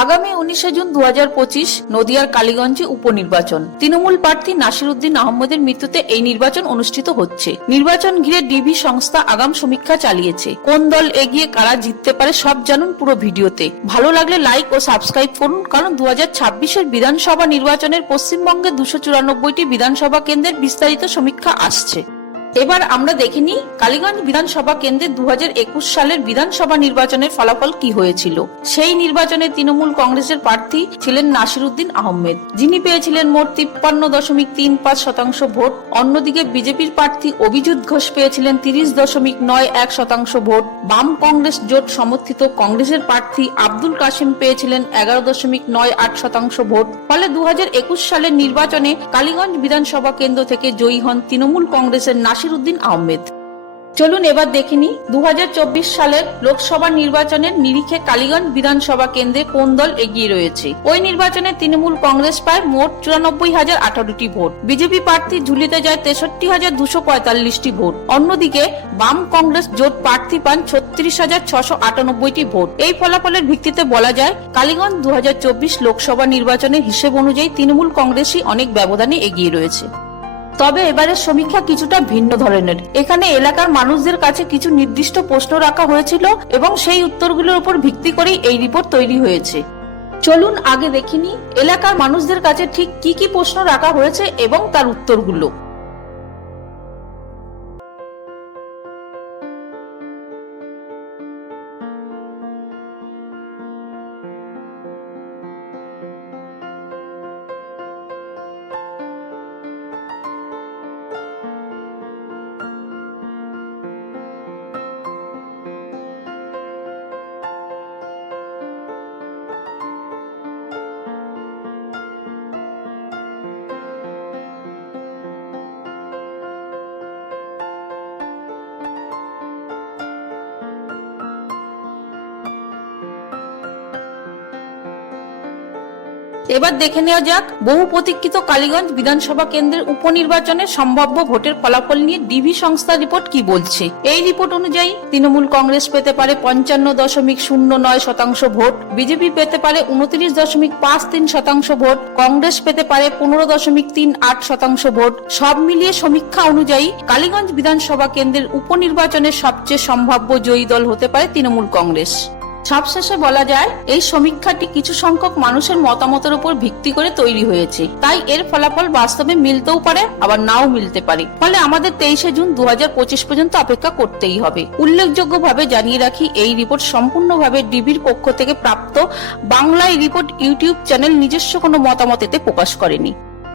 আগামী উনিশে জুন দুহাজার পঁচিশ নদিয়ার কালীগঞ্জে উপনির্বাচন। তৃণমূল প্রার্থী নাসির উদ্দিন আহমদের মৃত্যুতে এই নির্বাচন অনুষ্ঠিত হচ্ছে। নির্বাচন ঘিরে ডিবি সংস্থা আগাম সমীক্ষা চালিয়েছে। কোন দল এগিয়ে কারা জিততে পারে সব জানুন পুরো ভিডিওতে। ভালো লাগলে লাইক ও সাবস্ক্রাইব করুন, কারণ দু হাজার বিধানসভা নির্বাচনের পশ্চিমবঙ্গে দুশো চুরানব্বইটি বিধানসভা কেন্দ্রের বিস্তারিত সমীক্ষা আসছে। এবার আমরা দেখিনি কালীগঞ্জ বিধানসভা কেন্দ্রে দু হাজার একুশ সালের বিধানসভা নির্বাচনের ফলাফল কি হয়েছিল। সেই নির্বাচনে তৃণমূল কংগ্রেসের প্রার্থী ছিলেন নাসিরুদ্দিন আহমেদ। যিনি পেয়েছিলেন মোট তিপ্পান্ন দশমিক তিন পাঁচ শতাংশ ভোট। অন্যদিকে বিজেপির প্রার্থী অভিজিৎ ঘোষ পেয়েছিলেন তিরিশ দশমিক নয় এক শতাংশ ভোট। বাম কংগ্রেস জোট সমর্থিত কংগ্রেসের প্রার্থী আব্দুল কাশিম পেয়েছিলেন এগারো দশমিক নয় আট শতাংশ ভোট। ফলে দু হাজার একুশ সালের নির্বাচনে কালীগঞ্জ বিধানসভা কেন্দ্র থেকে জয়ী হন তৃণমূল কংগ্রেসের নাসির উদ্দিন আহমেদ। চলুন এবার দেখিনি দু সালের লোকসভা নির্বাচনের নিরিখে কালীগঞ্জ বিধানসভা কেন্দ্রে কোন দল এগিয়ে রয়েছে। ওই নির্বাচনে তৃণমূল কংগ্রেস পায় মোট চুরানব্বই হাজার আঠারোটি ভোট। বিজেপি প্রার্থী ঝুলিতে যায় তেষট্টি হাজার দুশো পঁয়তাল্লিশটি ভোট। অন্যদিকে বাম কংগ্রেস জোট প্রার্থী পান ছত্রিশ হাজার ছশো আটানব্বইটি ভোট। এই ফলাফলের ভিত্তিতে বলা যায়, কালীগঞ্জ দু হাজার চব্বিশ লোকসভা নির্বাচনের হিসেব অনুযায়ী তৃণমূল কংগ্রেসই অনেক ব্যবধানে এগিয়ে রয়েছে। তবে এবারের সমীক্ষা কিছুটা ভিন্ন ধরনের। এখানে এলাকার মানুষদের কাছে কিছু নির্দিষ্ট প্রশ্ন রাখা হয়েছিল এবং সেই উত্তরগুলোর উপর ভিত্তি করেই এই রিপোর্ট তৈরি হয়েছে। চলুন আগে দেখিনি, এলাকার মানুষদের কাছে ঠিক কি কি প্রশ্ন রাখা হয়েছে এবং তার উত্তরগুলো। এবার দেখে নেওয়া যাক, বহু প্রতীক্ষিত কালীগঞ্জ বিধানসভা কেন্দ্রের উপনির্বাচনের সম্ভাব্য ভোটের ফলাফল নিয়ে ডিভি সংস্থার রিপোর্ট কি বলছে? এই রিপোর্ট অনুযায়ী তৃণমূল কংগ্রেস পেতে পারে পঞ্চান্ন দশমিক শূন্য নয় শতাংশ ভোট, বিজেপি পেতে পারে উনত্রিশ দশমিক পাঁচ তিন শতাংশ ভোট, কংগ্রেস পেতে পারে পনেরো দশমিক তিন আট শতাংশ ভোট। সব মিলিয়ে সমীক্ষা অনুযায়ী কালীগঞ্জ বিধানসভা কেন্দ্রের উপনির্বাচনের সবচেয়ে সম্ভাব্য জয়ী দল হতে পারে তৃণমূল কংগ্রেস। সবশেষে বলা যায়, এই সমীক্ষাটি কিছু সংখ্যক মানুষের মতামতের উপর ভিত্তি করে তৈরি হয়েছে। তাই এর ফলাফল বাস্তবে মিলতেও পারে, আবার নাও মিলতে পারে। ফলে আমাদের তেইশে জুন দু হাজার পঁচিশ পর্যন্ত অপেক্ষা করতেই হবে। উল্লেখযোগ্যভাবে জানিয়ে রাখি, এই রিপোর্ট সম্পূর্ণভাবে ডিবির পক্ষ থেকে প্রাপ্ত। বাংলায় রিপোর্ট ইউটিউব চ্যানেল নিজস্ব কোনো মতামত এতে প্রকাশ করেনি।